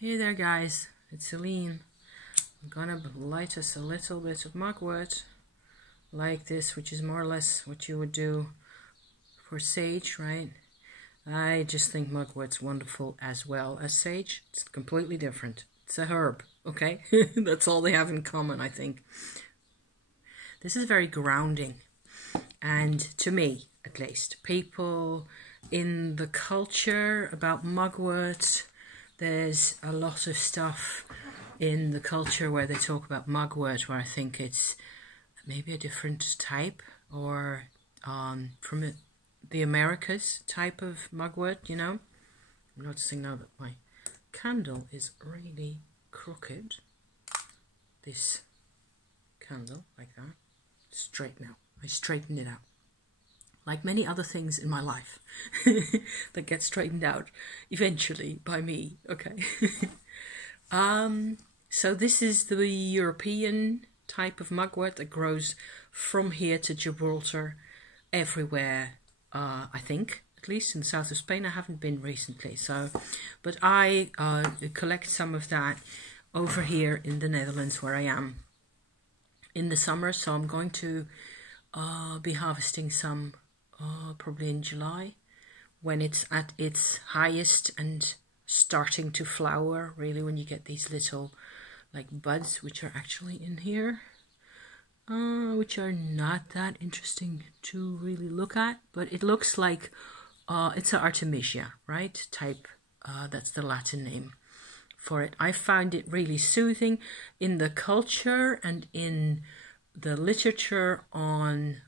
Hey there guys, it's Celine. I'm gonna light us a little bit of mugwort like this, which is more or less what you would do for sage, right? I just think mugwort's wonderful as well as sage. It's completely different. It's a herb, okay? That's all they have in common, I think. This is very grounding, and to me, at least, people in the culture about mugwort, there's a lot of stuff in the culture where they talk about mugwort where I think it's maybe a different type, or from the Americas type of mugwort, you know. I'm noticing now that my candle is really crooked. This candle, like that. Straight now. I straightened it out. Like many other things in my life that get straightened out eventually by me, okay? So this is the European type of mugwort that grows from here to Gibraltar, everywhere, I think, at least in the south of Spain. I haven't been recently, but I collect some of that over here in the Netherlands where I am in the summer, so I'm going to be harvesting some probably in July, when it's at its highest and starting to flower, really, when you get these little like buds, which are actually in here, which are not that interesting to really look at, but it looks like it's an Artemisia, right, type. That's the Latin name for it. I found it really soothing in the culture and in the literature on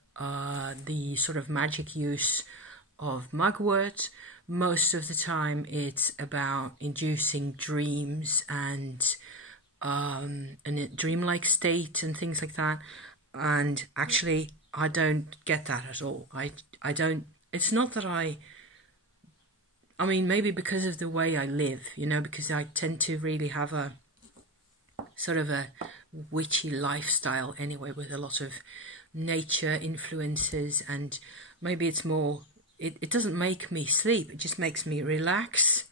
the sort of magic use of mugwort. Most of the time it's about inducing dreams and a dreamlike state and things like that, and actually I don't get that at all. I don't, it's not that I mean, maybe because of the way I live, you know, because I tend to really have a sort of a witchy lifestyle anyway, with a lot of nature influences, and maybe it's more, it doesn't make me sleep, it just makes me relax,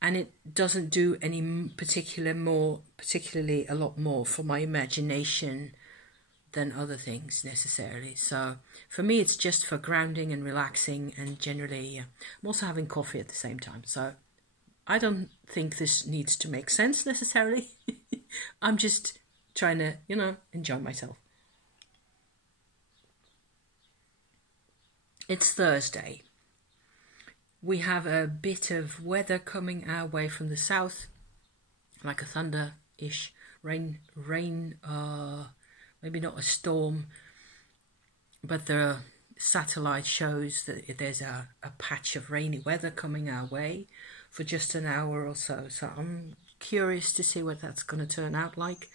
and it doesn't do any particularly a lot more for my imagination than other things necessarily. So for me it's just for grounding and relaxing, and generally I'm also having coffee at the same time, so I don't think this needs to make sense necessarily. I'm just trying to, you know, enjoy myself. It's Thursday. We have a bit of weather coming our way from the south, like a thunder-ish rain, maybe not a storm, but the satellite shows that there's a patch of rainy weather coming our way for just an hour or so. So I'm curious to see what that's going to turn out like.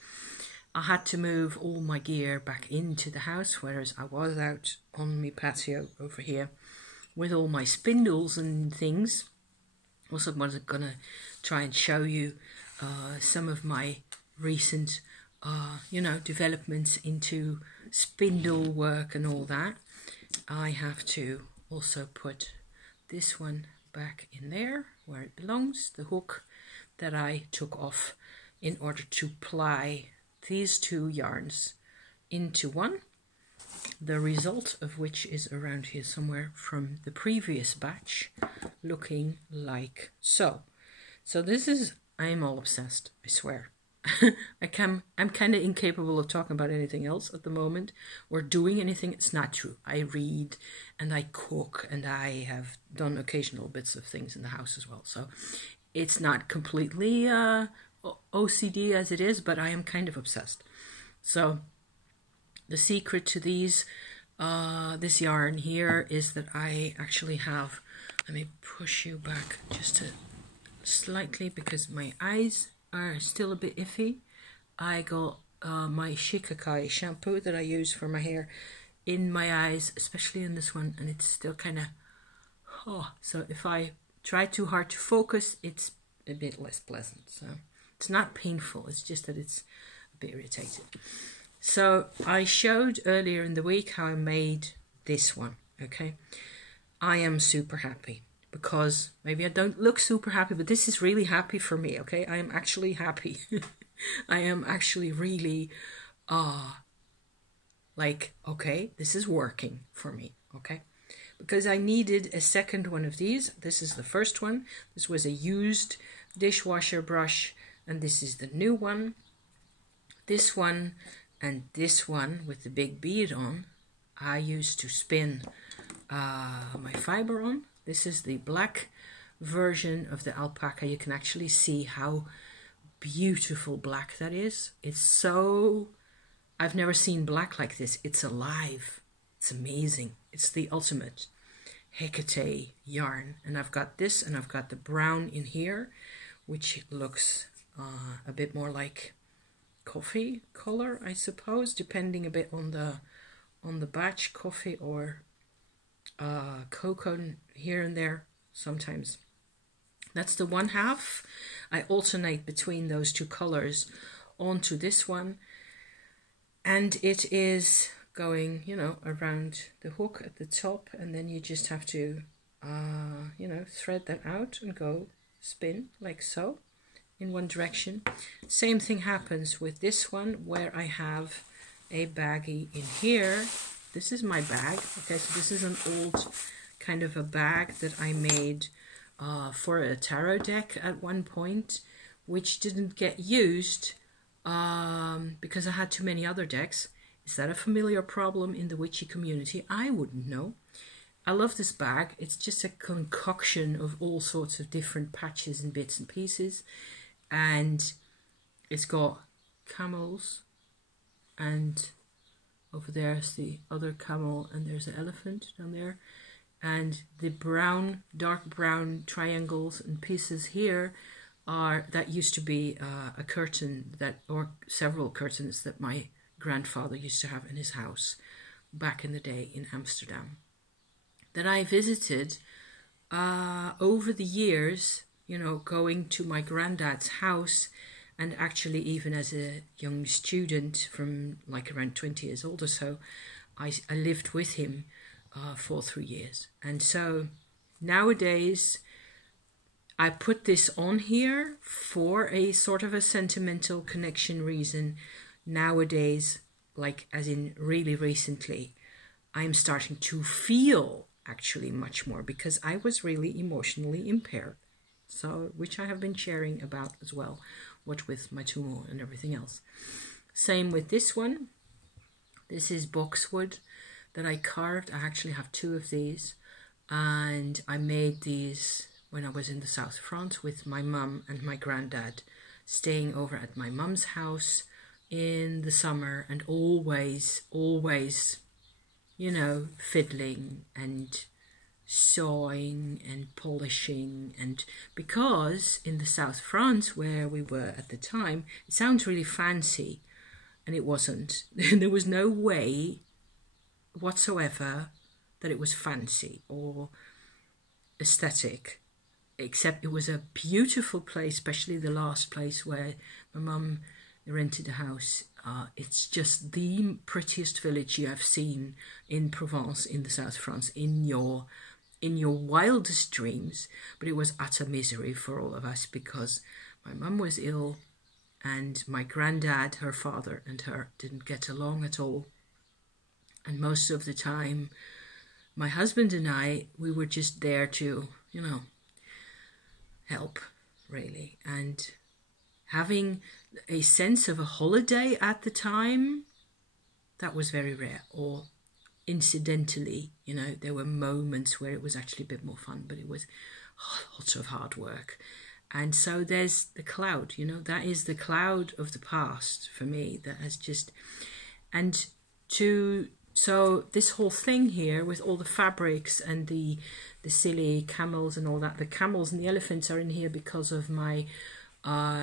I had to move all my gear back into the house, whereas I was out on my patio over here with all my spindles and things. Also, I was going to try and show you some of my recent, you know, developments into spindle work and all that. I have to also put this one back in there where it belongs, the hook that I took off in order to ply these two yarns into one, the result of which is around here somewhere from the previous batch, looking like so. So this is, I'm all obsessed, I swear. I'm kind of incapable of talking about anything else at the moment, or doing anything. It's not true. I read and I cook, and I have done occasional bits of things in the house as well, so it's not completely OCD as it is, but I am kind of obsessed. So the secret to these this yarn here is that I actually have, let me push you back just slightly because my eyes are still a bit iffy. I got my Shikakai shampoo that I use for my hair in my eyes, especially in this one, and it's still kind of, so if I try too hard to focus, it's a bit less pleasant. So it's not painful, it's just that it's a bit irritated. So I showed earlier in the week how I made this one, okay? I am super happy because maybe I don't look super happy, but this is really happy for me, okay? I am actually happy. I am actually really, like, okay, this is working for me, okay? Because I needed a second one of these. This is the first one. This was a used dishwasher brush, and this is the new one. This one and this one with the big bead on, I used to spin my fiber on. This is the black version of the alpaca. You can actually see how beautiful black that is. It's so, I've never seen black like this. It's alive. It's amazing. It's the ultimate Hecate yarn. And I've got this, and I've got the brown in here, which looks a bit more like coffee color, I suppose, depending a bit on the batch, coffee or cocoa here and there sometimes. That's the one half. I alternate between those two colors onto this one, and it is going, you know, around the hook at the top, and then you just have to you know, thread that out and go spin like so in one direction. Same thing happens with this one, where I have a baggie in here. This is my bag. Okay, so this is an old kind of a bag that I made for a tarot deck at one point, which didn't get used because I had too many other decks. Is that a familiar problem in the witchy community? I wouldn't know. I love this bag. It's just a concoction of all sorts of different patches and bits and pieces. And it's got camels, and over there's the other camel, and there's an elephant down there. And the brown, dark brown triangles and pieces here are, that used to be a curtain that, or several curtains that my grandfather used to have in his house back in the day in Amsterdam, that I visited over the years, you know, going to my granddad's house, and actually even as a young student from like around 20 years old or so, I lived with him for 3 years. And so nowadays I put this on here for a sort of a sentimental connection reason. Nowadays, like as in really recently, I'm starting to feel actually much more, because I was really emotionally impaired. So, which I have been sharing about as well, what with my tumor and everything else. Same with this one. This is boxwood that I carved. I actually have 2 of these, and I made these when I was in the south of France with my mum and my granddad, staying over at my mum's house in the summer, and always, you know, fiddling and sewing and polishing. And because in the south of France where we were at the time, it sounds really fancy, and it wasn't. There was no way whatsoever that it was fancy or aesthetic, except it was a beautiful place, especially the last place where my mum rented a house. It's just the prettiest village you have seen in Provence, in the south of France, in your wildest dreams. But it was utter misery for all of us, because my mum was ill, and my granddad, her father, and her didn't get along at all. And most of the time, my husband and I, we were just there to, you know, help, really. And having a sense of a holiday at the time, that was very rare. Or incidentally, you know, there were moments where it was actually a bit more fun, but it was lots of hard work. And so there's the cloud, you know, that is the cloud of the past for me, that has just, and so this whole thing here with all the fabrics and the silly camels and all that, the camels and the elephants are in here because of my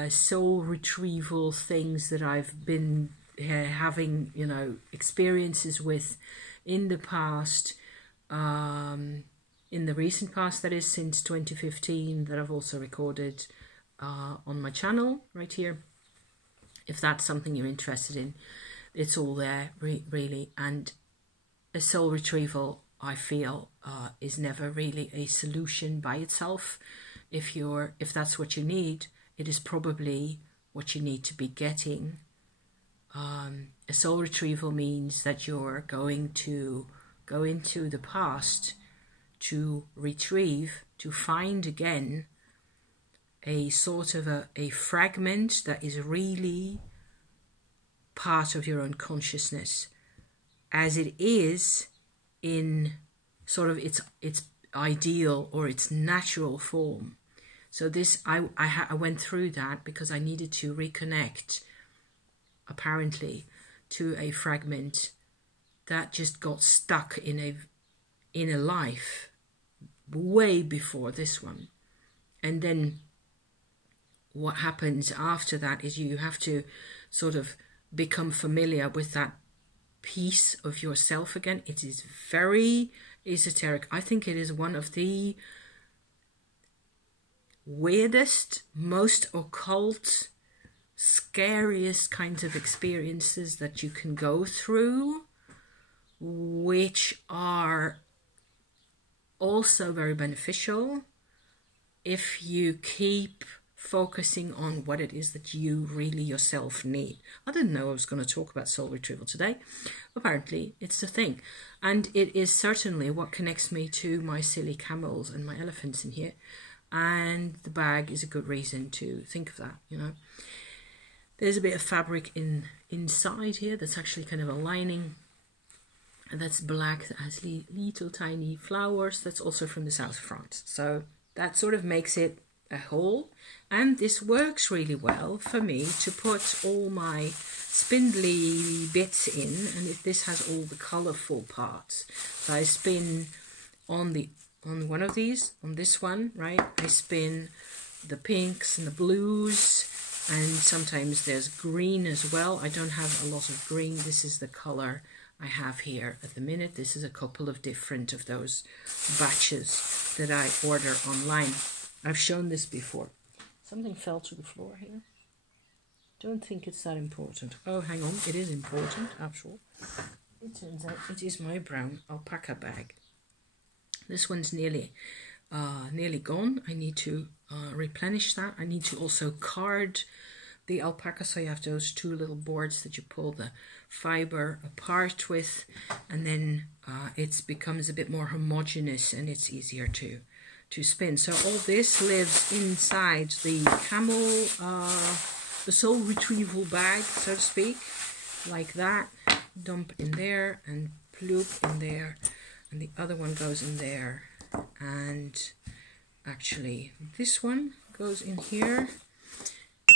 soul retrieval things that I've been having, you know, experiences with in the past, in the recent past, that is since 2015, that I've also recorded on my channel right here. If that's something you're interested in, it's all there, really. And a soul retrieval I feel is never really a solution by itself. If that's what you need, it is probably what you need to be getting. A soul retrieval means that you're going to go into the past to retrieve, to find again a sort of a fragment that is really part of your own consciousness, as it is in sort of its ideal or its natural form. So this, I went through that because I needed to reconnect, apparently, to a fragment that just got stuck in a life way before this one. And then what happens after that is you have to sort of become familiar with that piece of yourself again. It is very esoteric. I think it is one of the weirdest, most occult, scariest kinds of experiences that you can go through, which are also very beneficial if you keep focusing on what it is that you really yourself need. I didn't know I was going to talk about soul retrieval today. Apparently it's the thing, and it is certainly what connects me to my silly camels and my elephants in here, and the bag is a good reason to think of that, you know. There's a bit of fabric inside here that's actually kind of a lining, and that's black, that has little tiny flowers. That's also from the south of France, so that sort of makes it a whole. And this works really well for me to put all my spindly bits in, and this has all the colorful parts. So I spin on one of these, on this one, right? I spin the pinks and the blues, and sometimes there's green as well. I don't have a lot of green. This is the color I have here at the minute. This is a couple of different of those batches that I order online. I've shown this before. Something fell to the floor here. Don't think it's that important. Oh, hang on. It is important, after all. It turns out it is my brown alpaca bag. This one's nearly gone. I need to replenish that. I need to also card the alpaca, so you have those two little boards that you pull the fiber apart with, and then it becomes a bit more homogeneous and it's easier to spin. So all this lives inside the camel, the soul retrieval bag, so to speak, like that. Dump in there and ploop in there, and the other one goes in there, and actually this one goes in here,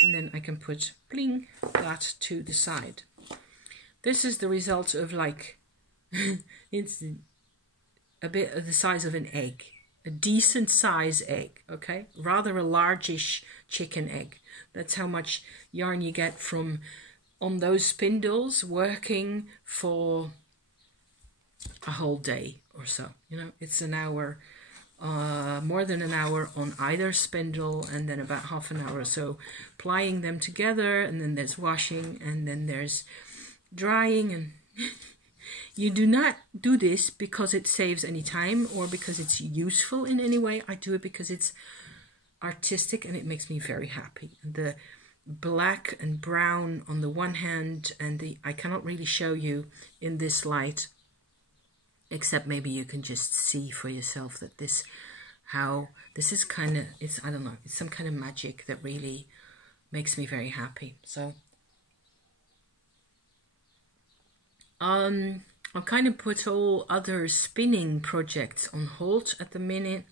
and then I can put bling that to the side. This is the result of, like, it's a bit of the size of an egg. A decent size egg, okay? Rather a largish chicken egg. That's how much yarn you get from on those spindles working for a whole day or so. You know, it's an hour, more than an hour on either spindle, and then about half an hour or so plying them together, and then there's washing, and then there's drying, and you do not do this because it saves any time or because it's useful in any way. I do it because it's artistic and it makes me very happy. The black and brown on the one hand, and I cannot really show you in this light, except maybe you can just see for yourself that this is kind of, I don't know, it's some kind of magic that really makes me very happy. So I've kind of put all other spinning projects on hold at the minute,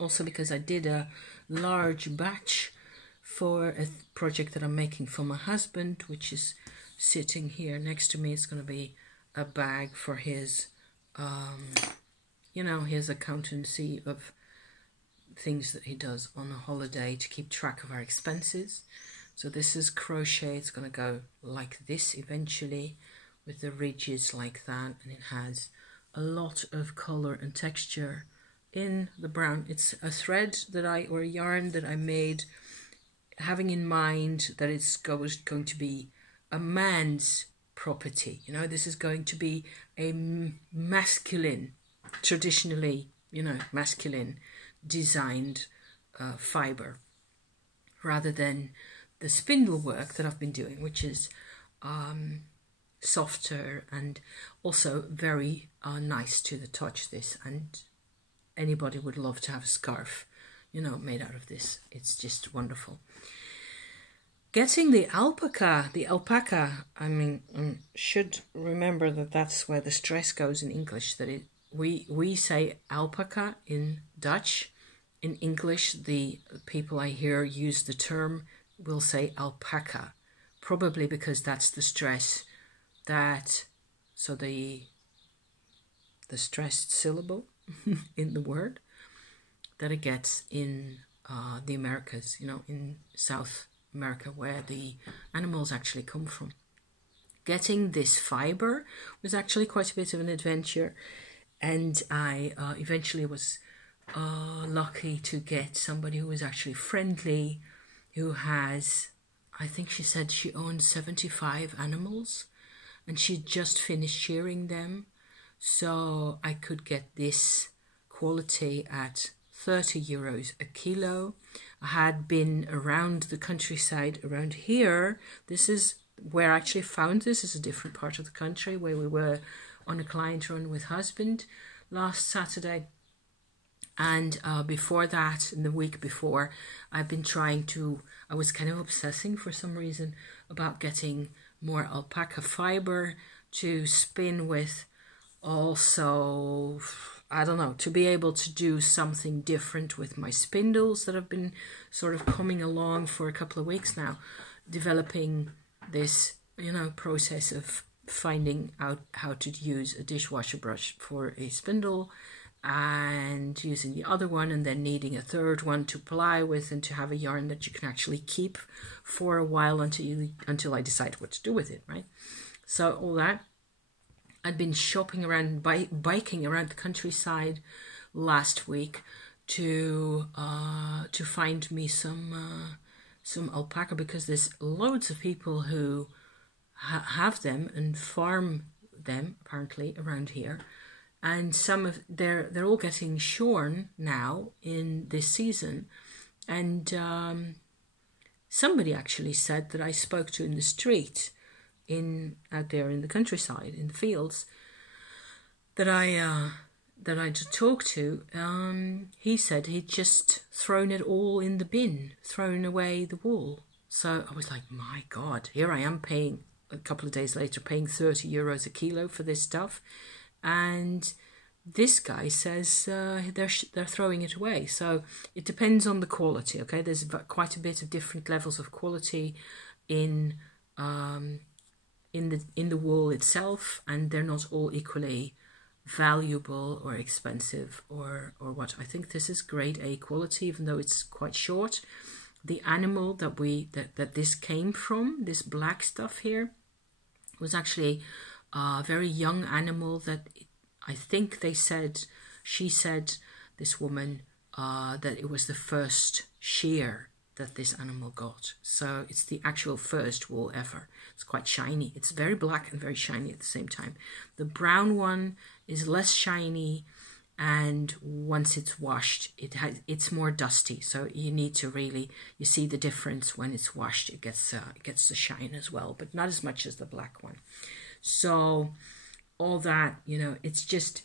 also because I did a large batch for a project that I'm making for my husband, which is sitting here next to me. It's going to be a bag for his, you know, his accountancy of things that he does on a holiday to keep track of our expenses. So this is crochet. It's going to go like this eventually, with the ridges like that, and it has a lot of color and texture in the brown. It's a thread that or a yarn that I made having in mind that it's going to be a man's property. You know, this is going to be a masculine traditionally, masculine designed fiber, rather than the spindle work that I've been doing, which is softer and also very nice to the touch. This, and anybody would love to have a scarf, made out of this. It's just wonderful. Getting the alpaca, I mean, should remember that that's where the stress goes in English, that we say alpaca in Dutch. In English, the people I hear use the term will say alpaca, probably because that's the stress so the stressed syllable in the word that it gets in the Americas, in South America, where the animals actually come from. Getting this fiber was actually quite a bit of an adventure, and I eventually was lucky to get somebody who was actually friendly, who has, I think she said she owned 75 animals, and she just finished shearing them, so I could get this quality at €30 a kilo. I had been around the countryside around here. This is where I actually found this. Is a different part of the country where we were on a client run with husband last Saturday. And before that, in the week before, I was kind of obsessing for some reason about getting more alpaca fiber to spin with. Also, I don't know, to be able to do something different with my spindles that have been sort of coming along for a couple of weeks now, developing this, process of finding out how to use a dishwasher brush for a spindle and using the other one, and then needing a third one to ply with and to have a yarn that you can actually keep for a while until I decide what to do with it, right? So all that. I'd been shopping around, biking around the countryside last week to find me some alpaca, because there's loads of people who have them and farm them apparently around here, and they're all getting shorn now in this season. And somebody actually said that I spoke to in the street, out there in the countryside, in the fields, that I talked to, he said he'd just thrown it all in the bin, thrown away the wool. So I was like, my God, here I am paying, a couple of days later, paying €30 a kilo for this stuff. And this guy says they're throwing it away. So it depends on the quality, okay? There's quite a bit of different levels of quality in the wool itself, and they're not all equally valuable or expensive or what. I think this is grade A quality, even though it's quite short. The animal that this came from, this black stuff here, was actually a very young animal that I think she said, this woman, that it was the first shear that this animal got. So it's the actual first wool ever. It's quite shiny. It's very black and very shiny at the same time. The brown one is less shiny, and once it's washed, it's more dusty. So you need to really, you see the difference when it's washed. It gets the shine as well, but not as much as the black one. So all that, it's just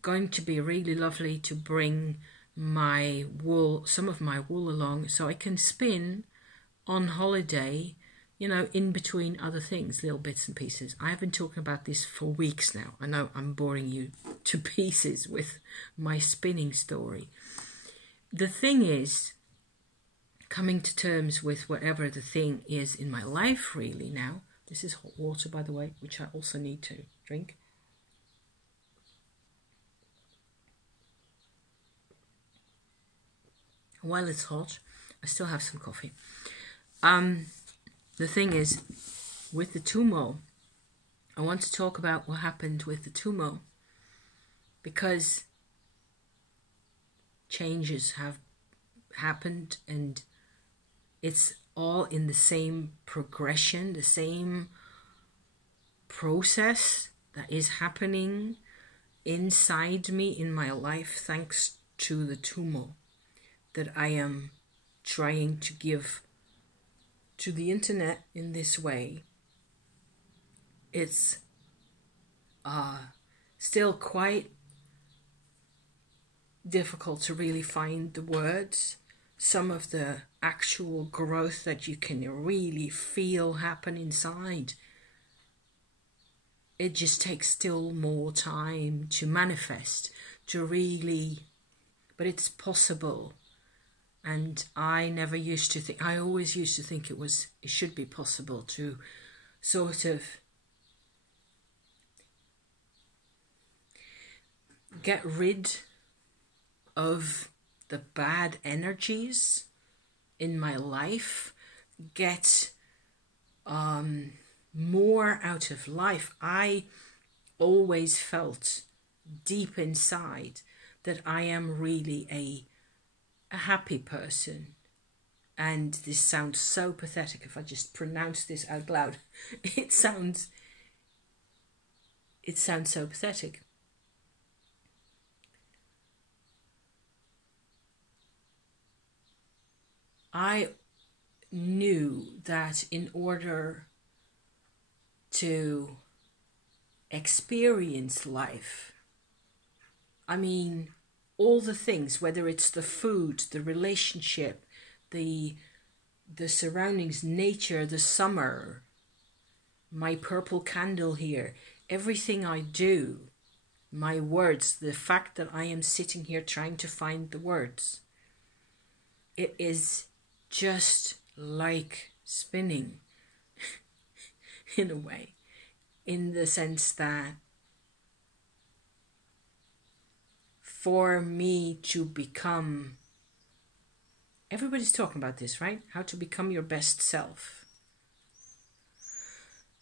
going to be really lovely to bring my wool, some of my wool along, so I can spin on holiday, in between other things, little bits and pieces. I have been talking about this for weeks now. I know I'm boring you to pieces with my spinning story. The thing is, coming to terms with whatever the thing is in my life really now. This is hot water, by the way, which I also need to drink. While it's hot, I still have some coffee. The thing is, with the Tumo, I want to talk about what happened with the Tumo, because changes have happened, and it's all in the same progression, the same process that is happening inside me in my life, thanks to the tumor that I am trying to give to the internet in this way. It's still quite difficult to really find the words. Some of the actual growth that you can really feel happen inside, it just takes still more time to manifest, to really, but it's possible. And I never used to think, I always used to think it should be possible to sort of get rid of the bad energies in my life, get more out of life. I always felt deep inside that I am really a happy person. And this sounds so pathetic if I just pronounce this out loud. It sounds so pathetic. I knew that in order to experience life, I mean, all the things, whether it's the food, the relationship, the surroundings, nature, the summer, my purple candle here, everything I do, my words, the fact that I am sitting here trying to find the words, it is just like spinning in a way, in the sense that for me to become, everybody's talking about this, right? How to become your best self.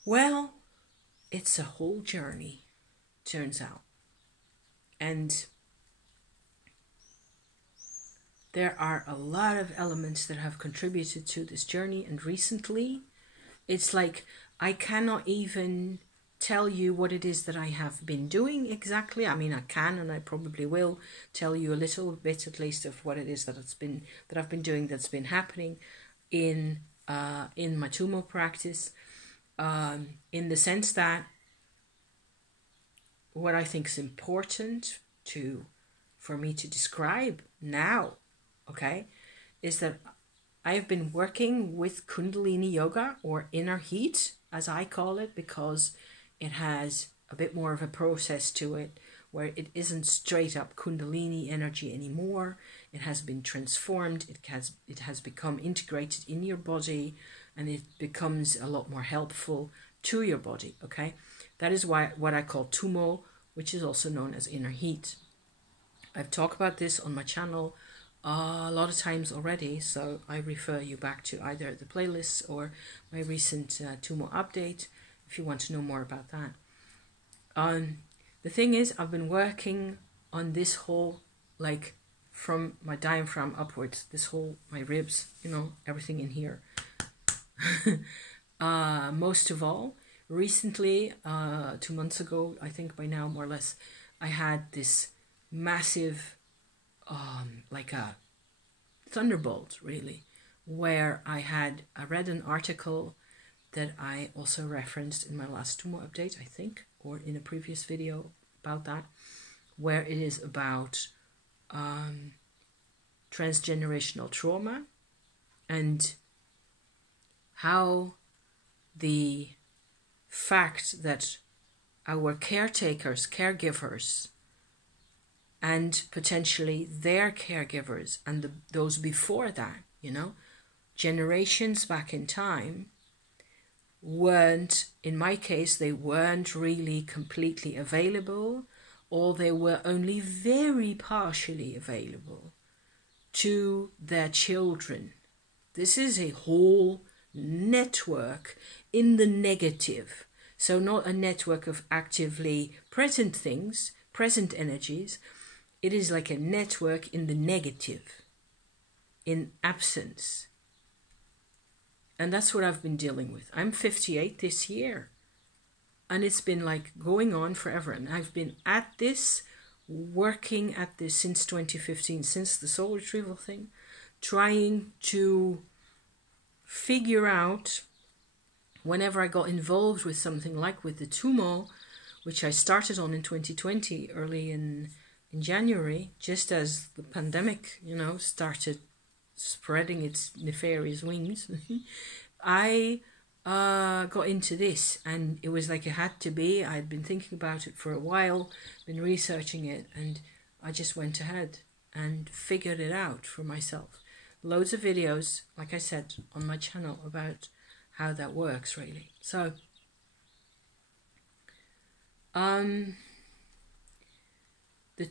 Well, it's a whole journey, turns out. And there are a lot of elements that have contributed to this journey. And recently, it's like I cannot even tell you what it is that I have been doing exactly. I mean, I can, and I probably will tell you a little bit at least of what it is that I've been doing, that's been happening in my tumor practice, in the sense that what I think is important for me to describe now, okay, is that I have been working with Kundalini Yoga, or inner heat, as I call it, because it has a bit more of a process to it, where it isn't straight up Kundalini energy anymore. It has been transformed. It has become integrated in your body, and it becomes a lot more helpful to your body. Okay, that is what I call Tumo, which is also known as inner heat. I've talked about this on my channel a lot of times already, so I refer you back to either the playlists or my recent Tumo update if you want to know more about that. The thing is, I've been working on this whole, like, from my diaphragm upwards, this whole, my ribs, everything in here. Most of all, recently, 2 months ago, I think by now, more or less, I had this massive, like a thunderbolt, really, where I read an article that I also referenced in my last Tumo update, I think, or in a previous video about that, where it is about transgenerational trauma and how the fact that our caregivers, and potentially their caregivers, and those before that, generations back in time, weren't, in my case, they weren't really completely available, or they were only very partially available to their children. This is a whole network in the negative. So not a network of actively present things, present energies. It is like a network in the negative, in absence. And that's what I've been dealing with. I'm 58 this year. And it's been like going on forever. And I've been at this, working at this since 2015, since the soul retrieval thing, trying to figure out, whenever I got involved with something like with the tumor, which I started on in 2020, early in January, just as the pandemic, started spreading its nefarious wings, I got into this, and it was like it had to be. I'd been thinking about it for a while, been researching it, and I just went ahead and figured it out for myself. Loads of videos, like I said, on my channel about how that works, really. So, the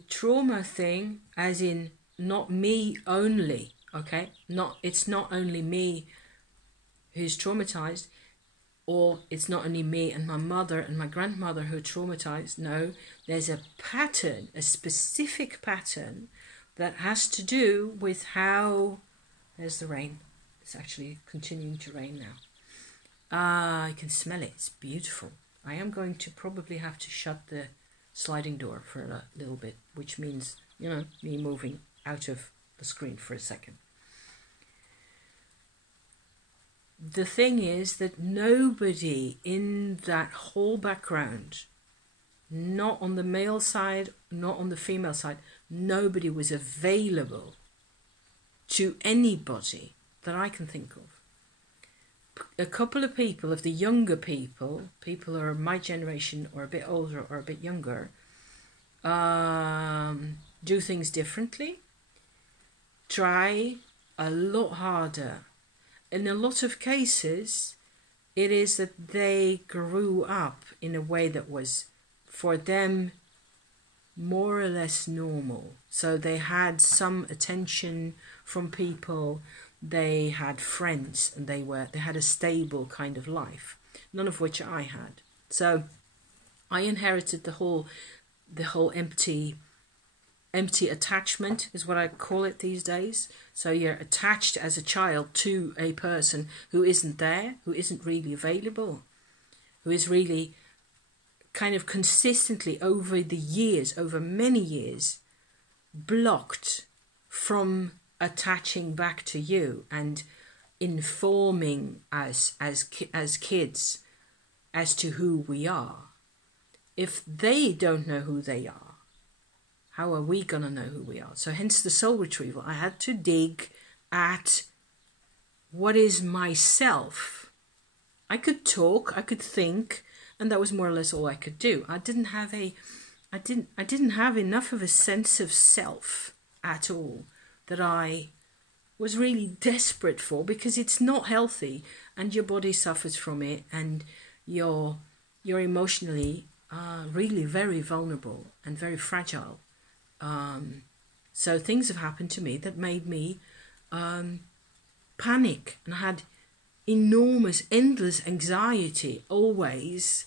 trauma thing, as in not me only, okay? It's not only me who's traumatized, or it's not only me and my mother and my grandmother who are traumatized. No, there's a pattern, a specific pattern that has to do with how... There's the rain. It's actually continuing to rain now. I can smell it. It's beautiful. I am going to probably have to shut the sliding door for a little bit, which means, me moving out of the screen for a second. The thing is that nobody in that whole background, not on the male side, not on the female side, nobody was available to anybody that I can think of. A couple of people, of the younger people who are my generation or a bit older or a bit younger, do things differently, try a lot harder. In a lot of cases, it is that they grew up in a way that was, for them, more or less normal. So they had some attention from people, they had friends, and they had a stable kind of life, none of which I had. So I inherited the whole empty attachment, is what I call it these days. So you're attached as a child to a person who isn't there, who isn't really available, who is really kind of consistently over the years, over many years, blocked from attaching back to you and informing us as kids as to who we are. If they don't know who they are, how are we going to know who we are? So hence the soul retrieval. I had to dig at what is myself. I could talk, I could think, and that was more or less all I could do. I didn't have enough of a sense of self at all that I was really desperate for, because it's not healthy and your body suffers from it, and you're emotionally really very vulnerable and very fragile. So things have happened to me that made me panic, and I had enormous, endless anxiety always.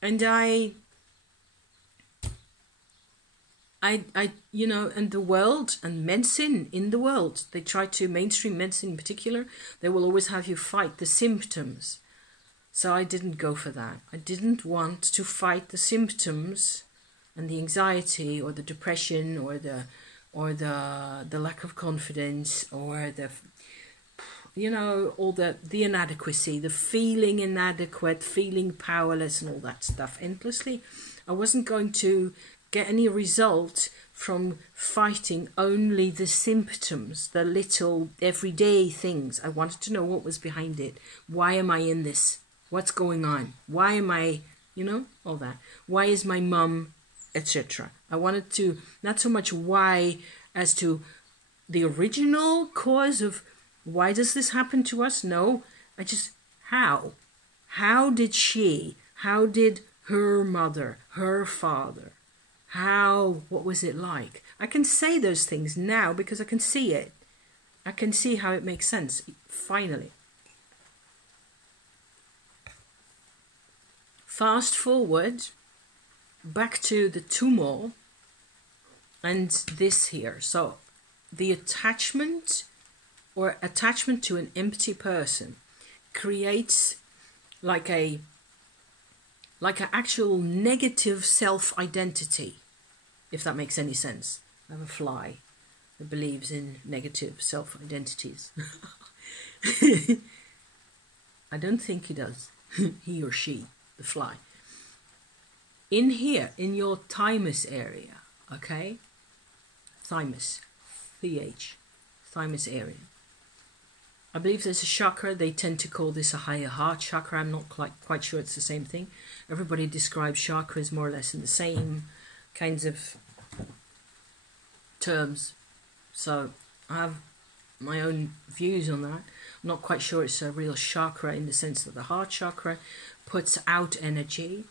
And I and the world and medicine in the world, they try to, mainstream medicine in particular, they will always have you fight the symptoms. So I didn't go for that. I didn't want to fight the symptoms and the anxiety or the depression or the lack of confidence or all the inadequacy, the feeling inadequate, feeling powerless and all that stuff endlessly. I wasn't going to get any result from fighting only the symptoms, the little everyday things. I wanted to know what was behind it. Why am I in this? What's going on? Why am I, all that. Why is my mum, etc. I wanted to, not so much why as to the original cause of why does this happen to us? No, I just, how? How did her mother, her father, what was it like? I can say those things now because I can see it. I can see how it makes sense, finally. Fast forward back to the tumor and this here. So the attachment to an empty person creates like a like an actual negative self-identity, if that makes any sense. I have a fly that believes in negative self-identities. I don't think he does. He or she, the fly. In here, in your thymus area, okay? Thymus, thymus area. I believe there's a chakra. They tend to call this a higher heart chakra. I'm not quite sure it's the same thing. Everybody describes chakras more or less in the same kinds of terms. So I have my own views on that. I'm not quite sure it's a real chakra in the sense that the heart chakra puts out energy,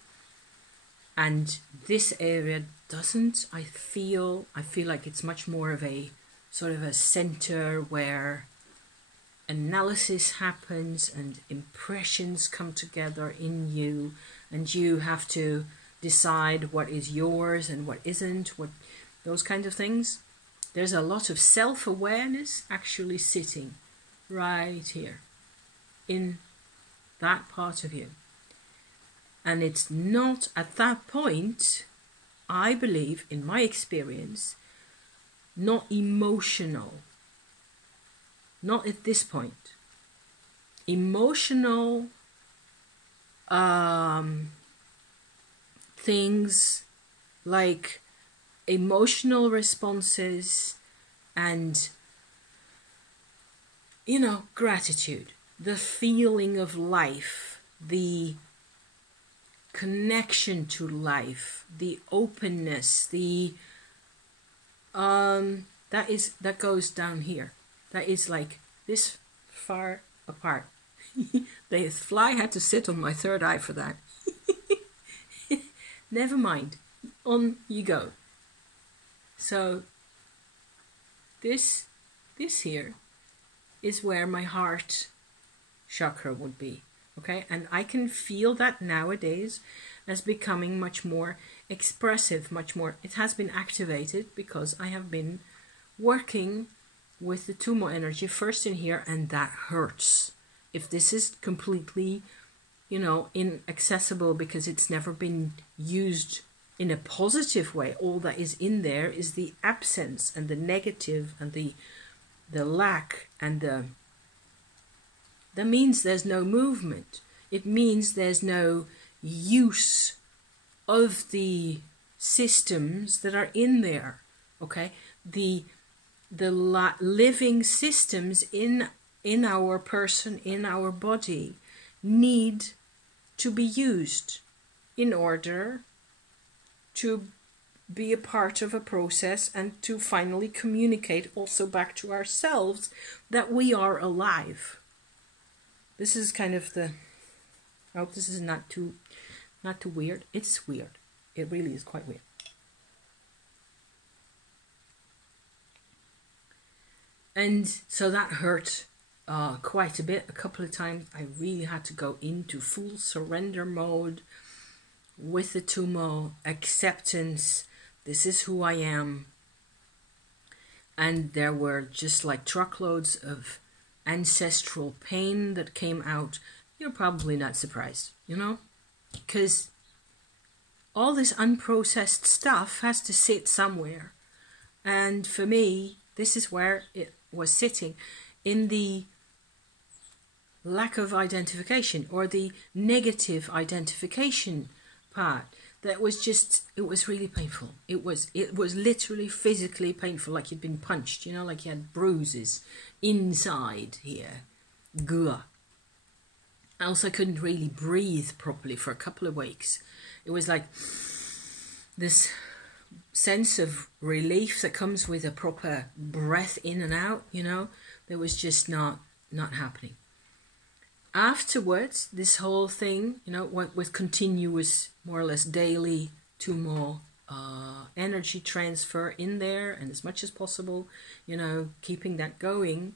and this area doesn't. I feel like it's much more of a sort of a center where analysis happens and impressions come together in you, and you have to decide what is yours and what isn't, what those kinds of things. There's a lot of self-awareness actually sitting right here in that part of you. And it's not at that point, I believe, in my experience, not emotional. Not at this point. Emotional things like emotional responses and, you know, gratitude, the feeling of life, the connection to life, the openness, the that goes down here. That is like this far apart. The fly had to sit on my third eye for that. Never mind. On you go. So this here is where my heart chakra would be. Okay, and I can feel that nowadays as becoming much more expressive, much more. It has been activated because I have been working with the tumor energy first in here, and that hurts. If this is completely, you know, inaccessible because it's never been used in a positive way, all that is in there is the absence and the negative and the lack and that means there's no movement. It means there's no use of the systems that are in there. Okay, the living systems in our person, in our body, need to be used in order to be a part of a process and to finally communicate also back to ourselves that we are alive. This is kind of the, I hope this is not too weird. It's weird. It really is quite weird. And so that hurt quite a bit. A couple of times I really had to go into full surrender mode with the tumor, acceptance. This is who I am. And there were just like truckloads of ancestral pain that came out. You're probably not surprised, you know, because all this unprocessed stuff has to sit somewhere. And for me, this is where it was sitting, in the lack of identification or the negative identification part. That was just, it was really painful. It was literally physically painful, like you'd been punched, you know, like you had bruises inside here. Gah. I also couldn't really breathe properly for a couple of weeks. It was like this sense of relief that comes with a proper breath in and out, you know, that was just not happening. Afterwards, this whole thing, you know, with continuous, more or less daily tumor energy transfer in there, and as much as possible, you know, keeping that going,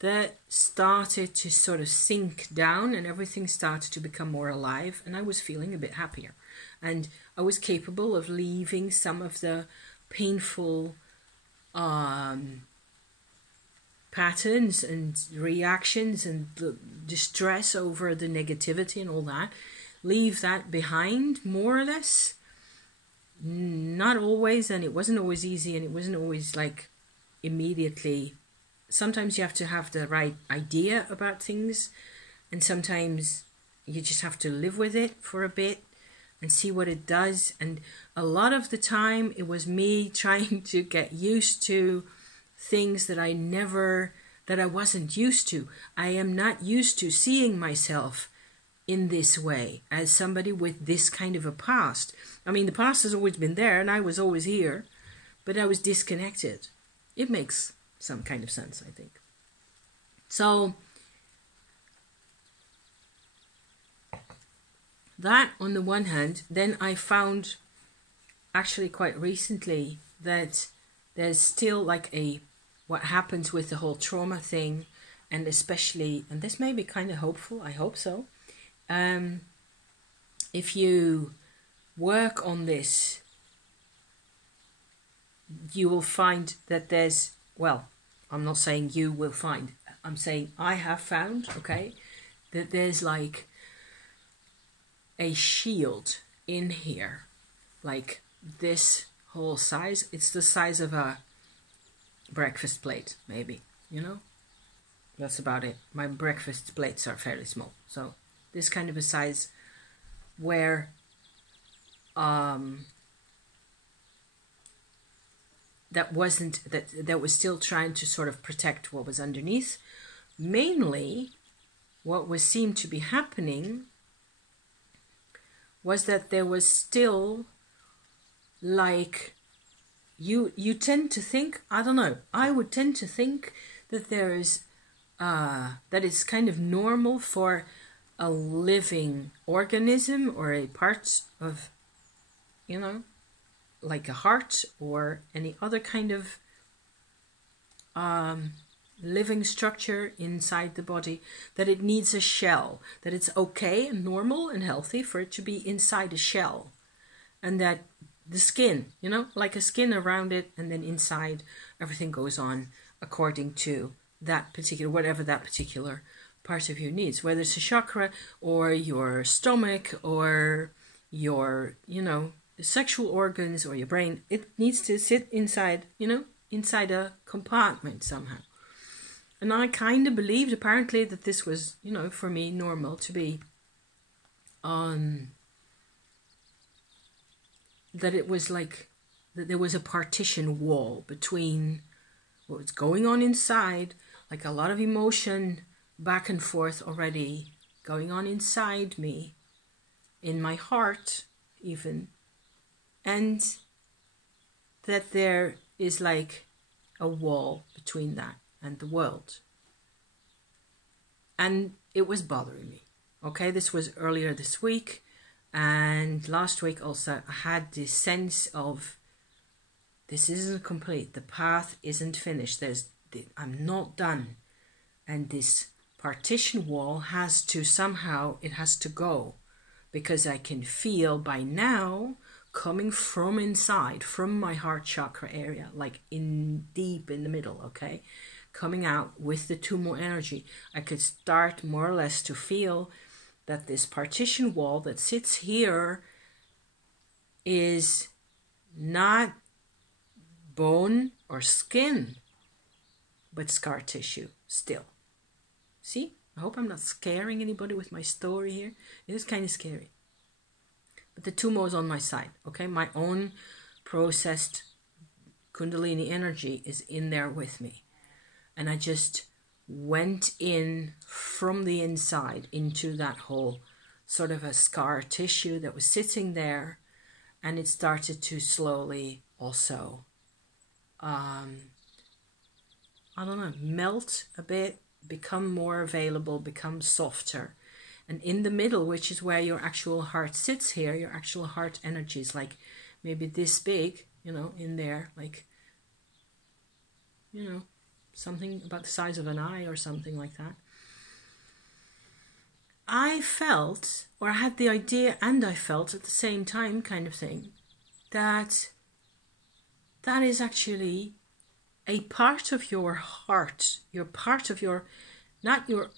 that started to sort of sink down and everything started to become more alive, and I was feeling a bit happier. And I was capable of leaving some of the painful patterns and reactions and the distress over the negativity and all that. leave that behind, more or less. Not always, and it wasn't always easy, and it wasn't always like immediately. Sometimes you have to have the right idea about things, and sometimes you just have to live with it for a bit and see what it does. And a lot of the time it was me trying to get used to things that I wasn't used to. I am not used to seeing myself in this way as somebody with this kind of a past. I mean, the past has always been there and I was always here, but I was disconnected. It makes some kind of sense, I think. So that on the one hand, then I found actually quite recently that there's still like what happens with the whole trauma thing, and especially, and this may be kind of hopeful, I hope so, if you work on this, you will find that there's, well, I'm not saying you will find, I'm saying I have found, okay, that there's like a shield in here, like this whole size. It's the size of a breakfast plate, maybe, you know, that's about it. My breakfast plates are fairly small, so this kind of a size where that was still trying to sort of protect what was underneath. Mainly what was seemed to be happening was that there was still like you tend to think, I don't know, I would tend to think that there is that it's kind of normal for a living organism or a part of, you know, like a heart or any other kind of living structure inside the body, that it needs a shell, that it's okay and normal and healthy for it to be inside a shell, and that the skin, you know, like a skin around it, and then inside everything goes on according to that particular, whatever that particular part of you needs, whether it's a chakra or your stomach or your, you know, sexual organs or your brain. It needs to sit inside, you know, inside a compartment somehow. And I kind of believed apparently that this was, you know, for me normal to be that it was like that there was a partition wall between what was going on inside, like a lot of emotion back and forth already going on inside me, in my heart even, and that there is like a wall between that and the world. And it was bothering me. Okay, this was earlier this week, and last week also I had this sense of this isn't complete, the path isn't finished, I'm not done, and this partition wall has to somehow, it has to go, because I can feel by now coming from inside, from my heart chakra area, like in deep in the middle, okay, coming out with the tumor energy. I could start more or less to feel that this partition wall that sits here is not bone or skin, but scar tissue still. See, I hope I'm not scaring anybody with my story here. It is kind of scary. But the tumor is on my side, okay? My own processed Kundalini energy is in there with me. And I just went in from the inside into that whole sort of a scar tissue that was sitting there. And it started to slowly also, I don't know, melt a bit, become more available, become softer. And in the middle, which is where your actual heart sits here, your actual heart energy is like maybe this big, you know, in there, like, you know, something about the size of an eye or something like that. I felt, or I had the idea and I felt at the same time kind of thing, that that is actually a part of your heart, your part of your, not your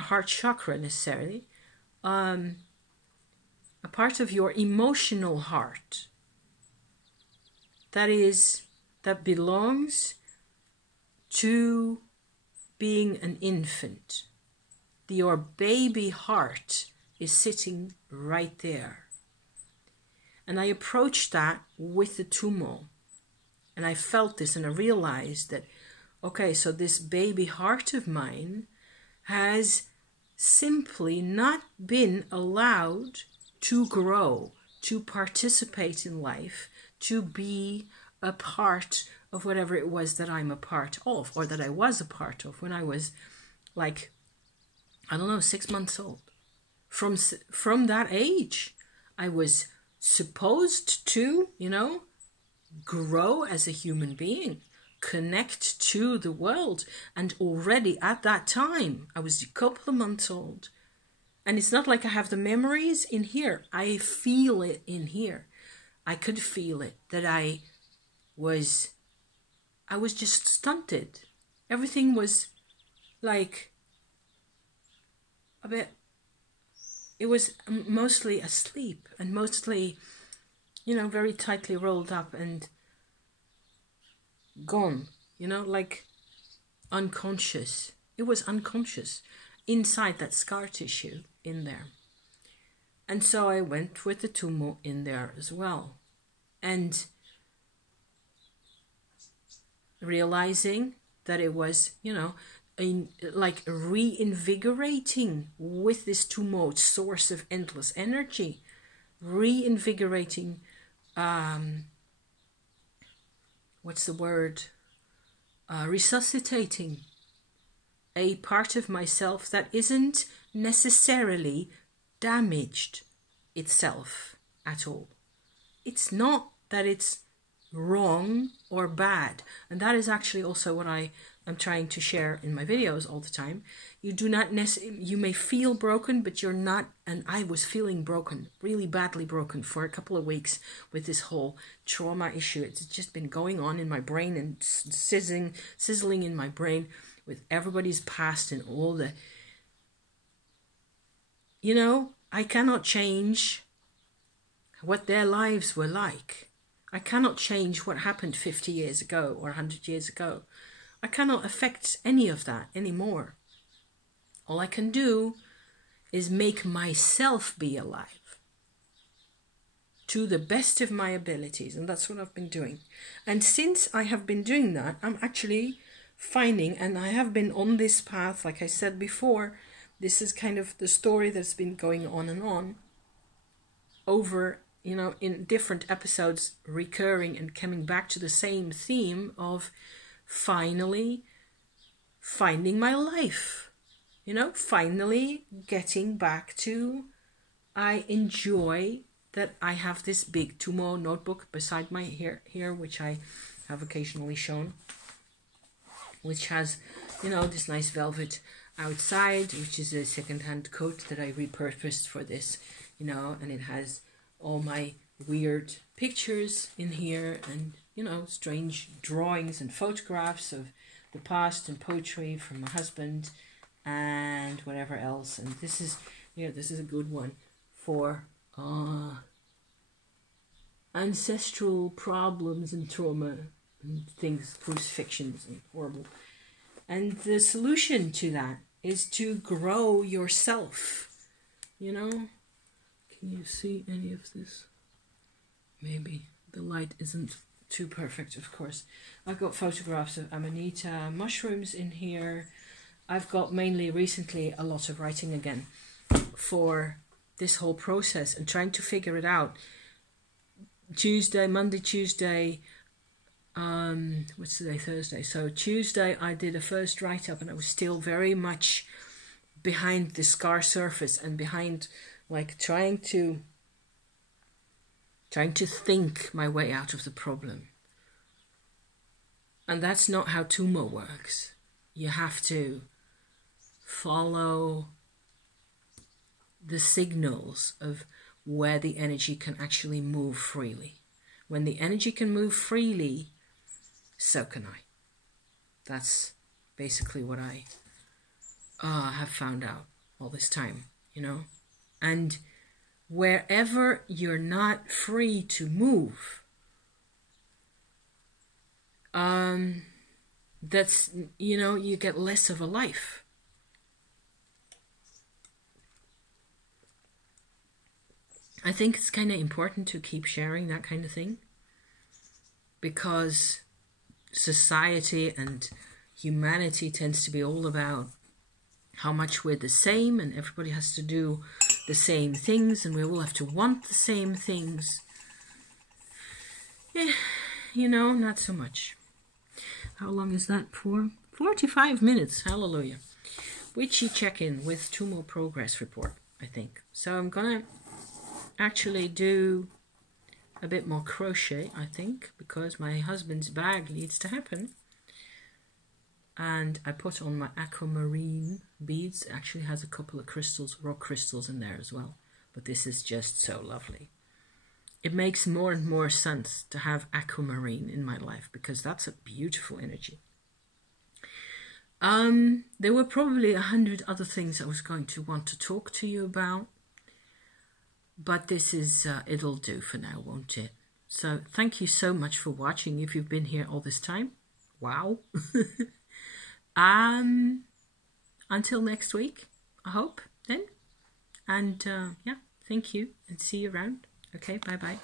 heart chakra necessarily, a part of your emotional heart that belongs to being an infant. Your baby heart is sitting right there. And I approached that with the tumor. And I felt this and I realized that, okay, so this baby heart of mine has simply not been allowed to grow, to participate in life, to be a part of whatever it was that I'm a part of, or that I was a part of when I was like, I don't know, 6 months old. From that age, I was supposed to, grow as a human being, connect to the world. And already at that time, I was a couple of months old. And it's not like I have the memories in here. I feel it in here. I could feel it, that I was just stunted. Everything was like a bit, it was mostly asleep and mostly, very tightly rolled up and gone, like unconscious. It was unconscious inside that scar tissue in there. And so I went with the tumor in there as well. And realizing that it was, like reinvigorating with this tumor source of endless energy, reinvigorating, resuscitating a part of myself that isn't necessarily damaged itself at all. It's not that it's wrong or bad. And that is actually also what I am trying to share in my videos all the time. You do not necessarily, you may feel broken, but you're not. And I was feeling broken, really badly broken for a couple of weeks with this whole trauma issue. It's just been going on in my brain and sizzling in my brain with everybody's past and all the, I cannot change what their lives were like. I cannot change what happened 50 years ago or 100 years ago. I cannot affect any of that anymore. All I can do is make myself be alive to the best of my abilities. And that's what I've been doing. And since I have been doing that, I'm actually finding, and I have been on this path, like I said before, this is kind of the story that's been going on and on over, in different episodes, recurring and coming back to the same theme of finally finding my life, finally getting back to, I enjoy that I have this big tumor notebook beside my here, which I have occasionally shown, which has, this nice velvet outside, which is a second-hand coat that I repurposed for this, and it has all my weird pictures in here and, strange drawings and photographs of the past and poetry from my husband and whatever else. And this is a good one for ancestral problems and trauma and things, crucifixions and horrible. And the solution to that is to grow yourself, Can you see any of this? Maybe the light isn't too perfect, of course. I've got photographs of Amanita mushrooms in here. I've got mainly recently a lot of writing again for this whole process and trying to figure it out. Monday, Tuesday, what's today, Thursday? So Tuesday I did a first write-up and I was still very much behind the scar surface and behind, like, trying to think my way out of the problem. And that's not how tumor works. You have to follow the signals of where the energy can actually move freely. When the energy can move freely, so can I. That's basically what I have found out all this time, And wherever you're not free to move, that's, you know, you get less of a life. I think it's kind of important to keep sharing that kind of thing, because society and humanity tends to be all about how much we're the same and everybody has to do the same things and we all have to want the same things. Yeah, you know, not so much. How long is that for? 45 minutes. Hallelujah. Witchy check-in with 2 more progress report, I think. So I'm gonna actually do a bit more crochet, I think, because my husband's bag needs to happen. And I put on my aquamarine beads. It actually has a couple of crystals, rock crystals in there as well. But this is just so lovely. It makes more and more sense to have aquamarine in my life because that's a beautiful energy. There were probably 100 other things I was going to want to talk to you about. But this is, it'll do for now, won't it? So thank you so much for watching if you've been here all this time. Wow. Until next week, I hope, then. And yeah, thank you and see you around. Okay, bye-bye.